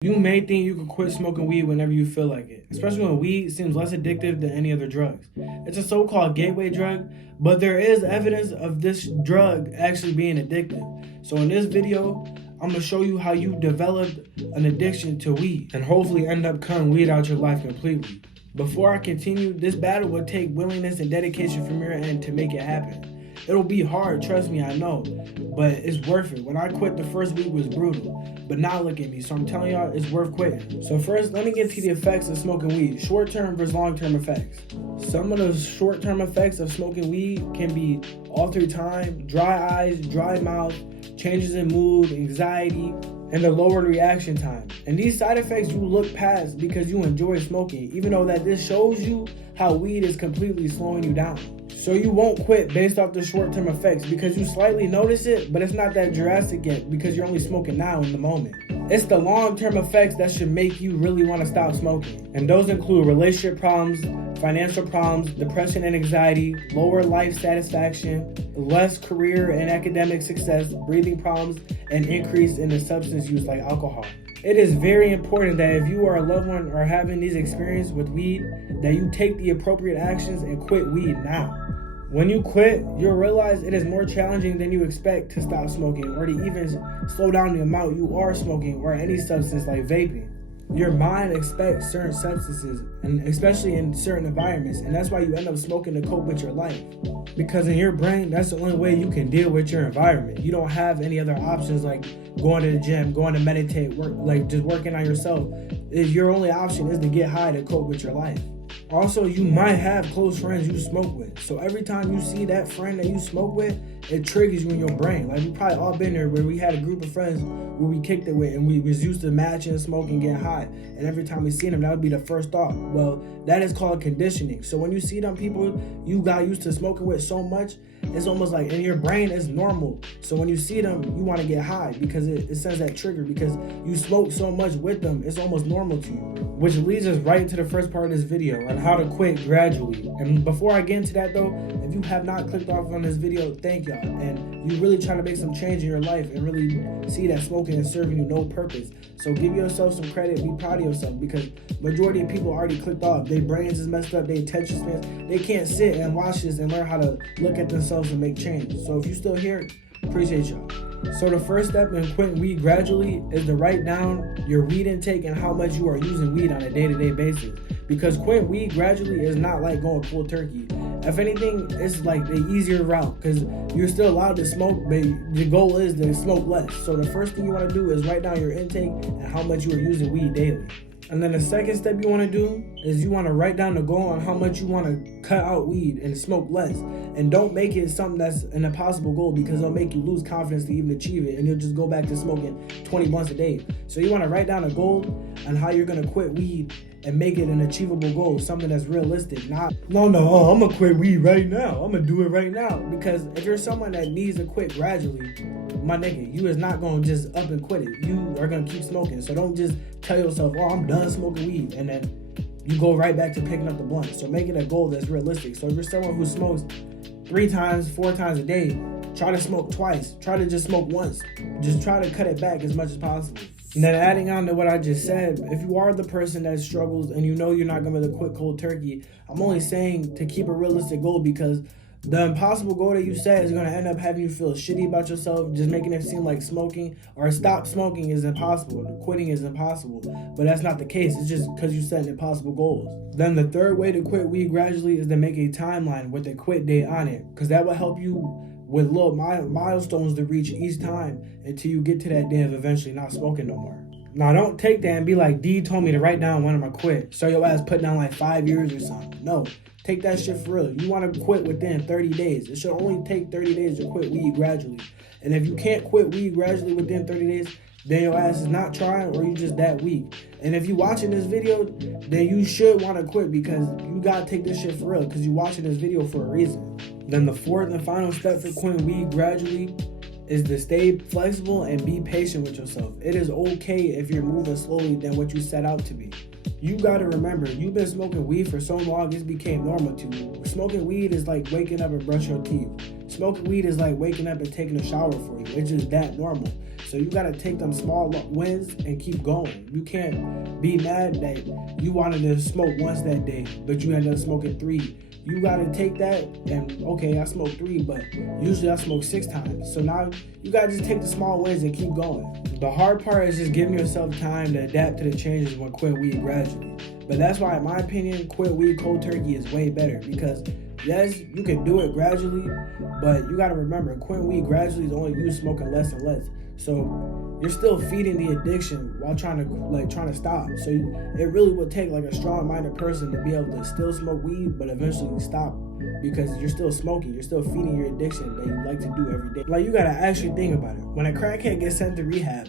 You may think you can quit smoking weed whenever you feel like it, especially when weed seems less addictive than any other drugs. It's a so-called gateway drug, but there is evidence of this drug actually being addictive. So in this video, I'm gonna show you how you developed an addiction to weed and hopefully end up cutting weed out your life completely. Before I continue, this battle will take willingness and dedication from your end to make it happen. It'll be hard, trust me, I know, but it's worth it. When I quit, the first week was brutal, but now look at me. So I'm telling y'all, it's worth quitting. So first, let me get to the effects of smoking weed, short-term versus long-term effects. Some of the short-term effects of smoking weed can be altered time, dry eyes, dry mouth, changes in mood, anxiety, and a lowered reaction time. And these side effects you look past because you enjoy smoking, even though that this shows you how weed is completely slowing you down. So you won't quit based off the short-term effects because you slightly notice it, but it's not that drastic yet because you're only smoking now in the moment. It's the long-term effects that should make you really want to stop smoking. And those include relationship problems, financial problems, depression and anxiety, lower life satisfaction, less career and academic success, breathing problems, and increase in the substance use like alcohol. It is very important that if you or a loved one are having these experiences with weed, that you take the appropriate actions and quit weed now. When you quit, you'll realize it is more challenging than you expect to stop smoking or to even slow down the amount you are smoking or any substance like vaping. Your mind expects certain substances, and especially in certain environments, and that's why you end up smoking to cope with your life. Because in your brain, that's the only way you can deal with your environment. You don't have any other options like going to the gym, going to meditate, just working on yourself. Your only option is to get high to cope with your life. Also, you might have close friends you smoke with. So every time you see that friend that you smoke with, it triggers you in your brain. Like we probably all been there where we had a group of friends where we kicked it with and we was used to matching, smoking, getting high. And every time we see them, that would be the first thought. Well, that is called conditioning. So when you see them people you got used to smoking with so much, it's almost like in your brain it's normal. So when you see them, you want to get high because it sends that trigger because you smoke so much with them, it's almost normal to you. Which leads us right into the first part of this video on how to quit gradually. And before I get into that though, if you have not clicked off on this video, thank y'all. And you really trying to make some change in your life and really see that smoking is serving you no purpose. So give yourself some credit, be proud of yourself because majority of people already clicked off. Their brains is messed up, their attention spans. They can't sit and watch this and learn how to look at themselves and make change. So if you're still here, appreciate y'all. So the first step in quitting weed gradually is to write down your weed intake and how much you are using weed on a day-to-day basis. Because quitting weed gradually is not like going cold turkey. If anything, it's like the easier route because you're still allowed to smoke, but the goal is to smoke less. So the first thing you want to do is write down your intake and how much you are using weed daily. And then the second step you want to do is you want to write down the goal on how much you want to cut out weed and smoke less. And don't make it something that's an impossible goal because it'll make you lose confidence to even achieve it and you'll just go back to smoking 20 blunts a day. So you want to write down a goal on how you're going to quit weed and make it an achievable goal, something that's realistic. Not, I'm going to quit weed right now. I'm going to do it right now. Because if you're someone that needs to quit gradually, my nigga, you is not going to just up and quit it. You are going to keep smoking. So don't just tell yourself, I'm done smoking weed. And then you go right back to picking up the blunt. So make it a goal that's realistic. So if you're someone who smokes 3 times, 4 times a day, try to smoke twice. Try to just smoke once. Just try to cut it back as much as possible. And then adding on to what I just said, if you are the person that struggles and you know you're not going to be able to quit cold turkey, I'm only saying to keep a realistic goal because the impossible goal that you set is going to end up having you feel shitty about yourself, just making it seem like smoking or stop smoking is impossible. Quitting is impossible. But that's not the case. It's just because you set impossible goals. Then the third way to quit weed gradually is to make a timeline with a quit date on it because that will help you with little milestones to reach each time until you get to that day of eventually not smoking no more. Now don't take that and be like, D told me to write down when I'm gonna quit. So your ass put down like 5 years or something. No, take that shit for real. You wanna quit within 30 days. It should only take 30 days to quit weed gradually. And if you can't quit weed gradually within 30 days, then your ass is not trying or you just that weak. And if you watching this video, then you should want to quit because you gotta take this shit for real because you watching this video for a reason. Then the fourth and final step for quitting weed gradually is to stay flexible and be patient with yourself. It is okay if you're moving slowly than what you set out to be. You gotta remember, you've been smoking weed for so long, it's became normal to you. Smoking weed is like waking up and brushing your teeth. Smoking weed is like waking up and taking a shower for you. It's just that normal. So you gotta take them small wins and keep going. You can't be mad that you wanted to smoke once that day, but you ended up smoking 3. You gotta take that and, okay, I smoked 3, but usually I smoke 6 times. So now you gotta just take the small wins and keep going. The hard part is just giving yourself time to adapt to the changes when quit weed gradually. But that's why, in my opinion, quit weed cold turkey is way better, because yes, you can do it gradually, but you gotta remember, quitting weed gradually is only you smoking less and less. So you're still feeding the addiction while trying to stop. So it really would take like a strong-minded person to be able to still smoke weed, but eventually stop, because you're still smoking. You're still feeding your addiction that you like to do every day. Like, you gotta actually think about it. When a crackhead gets sent to rehab,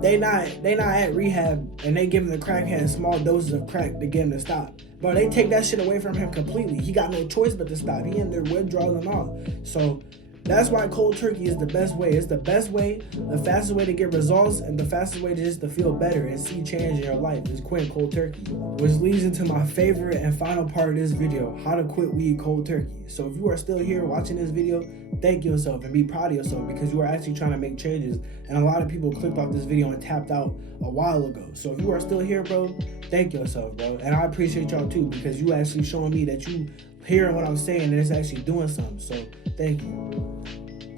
they not at rehab and they give the crackhead small doses of crack to get him to stop. But they take that shit away from him completely. He got no choice but to stop. He in there withdrawals and all. So that's why cold turkey is the best way. It's the best way, the fastest way to get results, and the fastest way to just to feel better and see change in your life is quitting cold turkey. Which leads into my favorite and final part of this video, how to quit weed cold turkey. So if you are still here watching this video, thank yourself and be proud of yourself, because you are actually trying to make changes. And a lot of people clicked off this video and tapped out a while ago. So if you are still here, bro, thank yourself, bro. And I appreciate y'all too, because you actually showing me that you hearing what I'm saying and it's actually doing something. So thank you.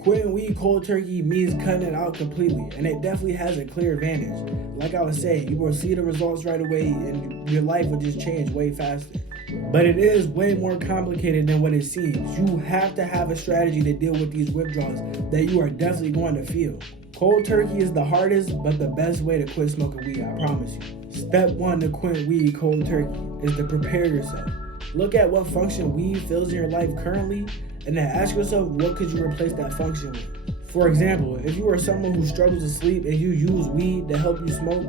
Quitting weed cold turkey means cutting it out completely, and it definitely has a clear advantage. Like I was saying, you will see the results right away and your life will just change way faster. But it is way more complicated than what it seems. You have to have a strategy to deal with these withdrawals that you are definitely going to feel. Cold turkey is the hardest but the best way to quit smoking weed, I promise you. Step 1 to quit weed cold turkey is to prepare yourself. Look at what function weed fills in your life currently, and then ask yourself, what could you replace that function with? For example, if you are someone who struggles to sleep and you use weed to help you smoke,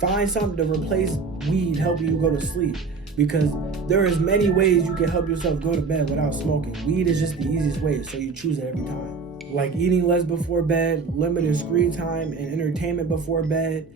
find something to replace weed helping you go to sleep, because there is many ways you can help yourself go to bed without smoking. Weed is just the easiest way, so you choose it every time. Like eating less before bed, limited screen time and entertainment before bed,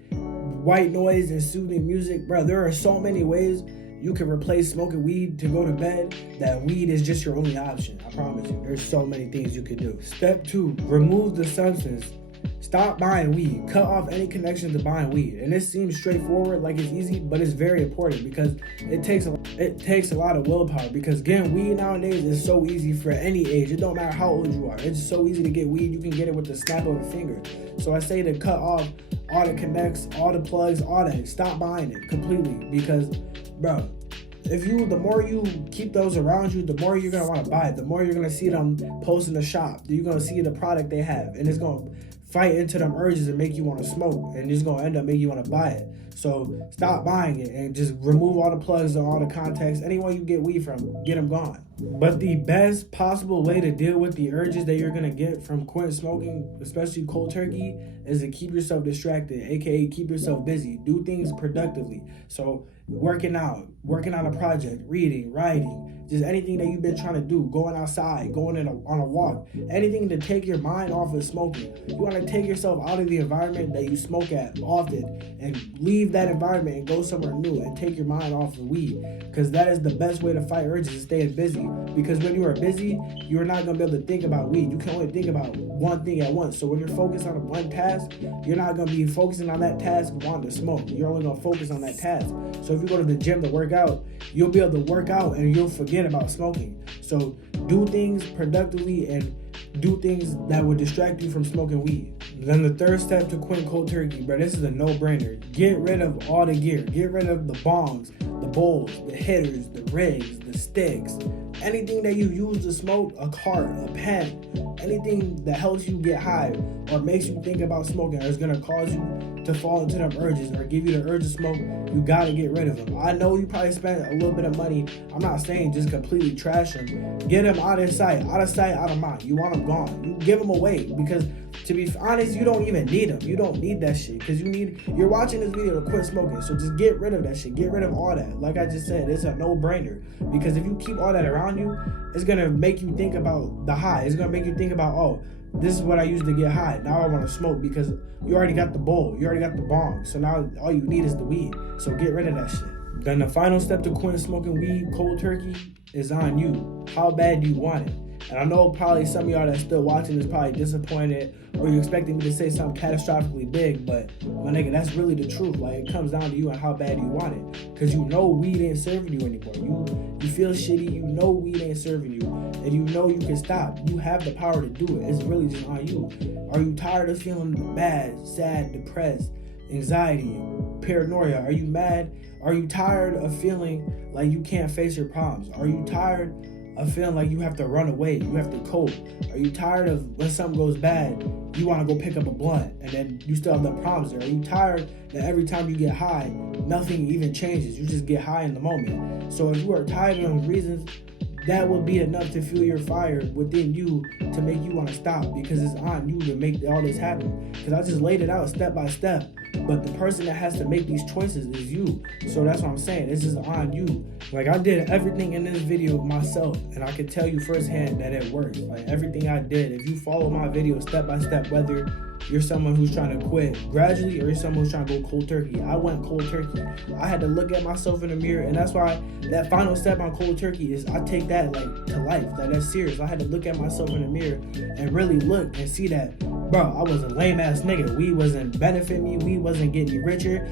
white noise and soothing music. Bro, there are so many ways you can replace smoking weed to go to bed that weed is just your only option. I promise you, there's so many things you can do. Step 2, remove the substance. Stop buying weed. Cut off any connection to buying weed. And this seems straightforward, like it's easy, but it's very important, because it takes a lot of willpower, because getting weed nowadays is so easy for any age. It don't matter how old you are. It's so easy to get weed. You can get it with the snap of a finger. So I say to cut off all the connects, all the plugs, all that. Stop buying it completely, because, bro, the more you keep those around you, the more you're gonna want to buy it. The more you're gonna see them post in the shop. You're gonna see the product they have, and it's gonna fight into them urges and make you want to smoke, and it's gonna end up making you want to buy it. So stop buying it and just remove all the plugs and all the contacts. Anyone you get weed from, get them gone. But the best possible way to deal with the urges that you're gonna get from quitting smoking, especially cold turkey, is to keep yourself distracted, aka keep yourself busy. Do things productively. So working out, working on a project, reading, writing, just anything that you've been trying to do, going outside, going on a walk, anything to take your mind off of smoking. You want to take yourself out of the environment that you smoke at often and leave that environment and go somewhere new and take your mind off of weed, because that is the best way to fight urges, is staying busy. Because when you are busy, you're not going to be able to think about weed. You can only think about one thing at once. So when you're focused on one task, you're not going to be focusing on that task wanting to smoke. You're only going to focus on that task. So if you go to the gym to work out, you'll be able to work out and you'll forget about smoking. So do things productively and do things that would distract you from smoking weed. Then the third step to quitting cold turkey, bro, this is a no-brainer. Get rid of all the gear. Get rid of the bongs, the bowls, the hitters, the rigs, the sticks, anything that you use to smoke, a cart, a pen, anything that helps you get high or makes you think about smoking or is gonna cause you to fall into them urges or give you the urge to smoke, you gotta get rid of them. I know you probably spent a little bit of money. I'm not saying just completely trash them. Get them out of sight, out of mind. You want them gone. You give them away, because to be honest, you don't even need them. You don't need that shit, because you're watching this video to quit smoking. So just get rid of that shit. Get rid of all that. Like I just said, it's a no-brainer, because if you keep all that around you, it's gonna make you think about the high. It's gonna make you think about, oh, this is what I used to get high. Now I want to smoke because you already got the bowl, you already got the bong. So now all you need is the weed. So get rid of that shit. Then the final step to quitting smoking weed cold turkey is on you. How bad do you want it? And I know probably some of y'all that's still watching is probably disappointed, or you're expecting me to say something catastrophically big, but my nigga, that's really the truth. Like, it comes down to you and how bad you want it. Because you know weed ain't serving you anymore. You feel shitty, you know weed ain't serving you, and you know you can stop. You have the power to do it. It's really just on you. Are you tired of feeling bad, sad, depressed, anxiety, paranoia? Are you mad? Are you tired of feeling like you can't face your problems? Are you tired of feeling like you have to run away, you have to cope? Are you tired of when something goes bad, you want to go pick up a blunt and then you still have the problems there? Are you tired that every time you get high, nothing even changes, you just get high in the moment? So if you are tired of those reasons, that will be enough to fuel your fire within you to make you want to stop, because it's on you to make all this happen. Because I just laid it out step by step, but the person that has to make these choices is you. So that's what I'm saying. This is on you. Like, I did everything in this video myself, and I can tell you firsthand that it works. Like, everything I did, if you follow my video step by step, whether you're someone who's trying to quit gradually or you're someone who's trying to go cold turkey, I went cold turkey. I had to look at myself in the mirror, and that's why that final step on cold turkey is I take that like to life. Like, that's serious. I had to look at myself in the mirror and really look and see that, bro, I was a lame ass nigga. Weed wasn't benefiting me. Weed wasn't getting me richer.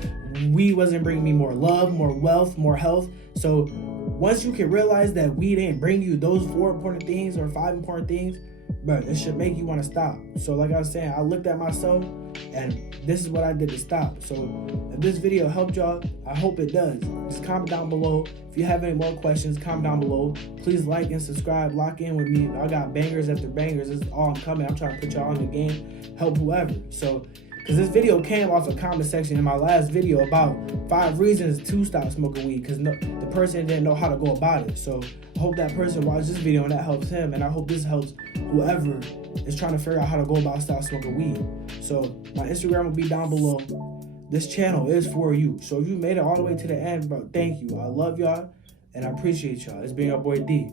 Weed wasn't bringing me more love, more wealth, more health. So once you can realize that weed ain't bring you those 4 important things or 5 important things, bro, it should make you want to stop. So like I was saying, I looked at myself and this is what I did to stop. So if this video helped y'all, I hope it does. Just comment down below. If you have any more questions, comment down below. Please like and subscribe. Lock in with me. I got bangers after bangers. This is all I'm coming. I'm trying to put y'all on the game, help whoever. So, because this video came off a comment section in my last video about 5 reasons to stop smoking weed, because the person didn't know how to go about it. So I hope that person watched this video and that helps him, and I hope this helps whoever is trying to figure out how to go about stop smoking weed. So my Instagram will be down below. This channel is for you. So if you made it all the way to the end, bro, thank you. I love y'all and I appreciate y'all. It's been your boy D.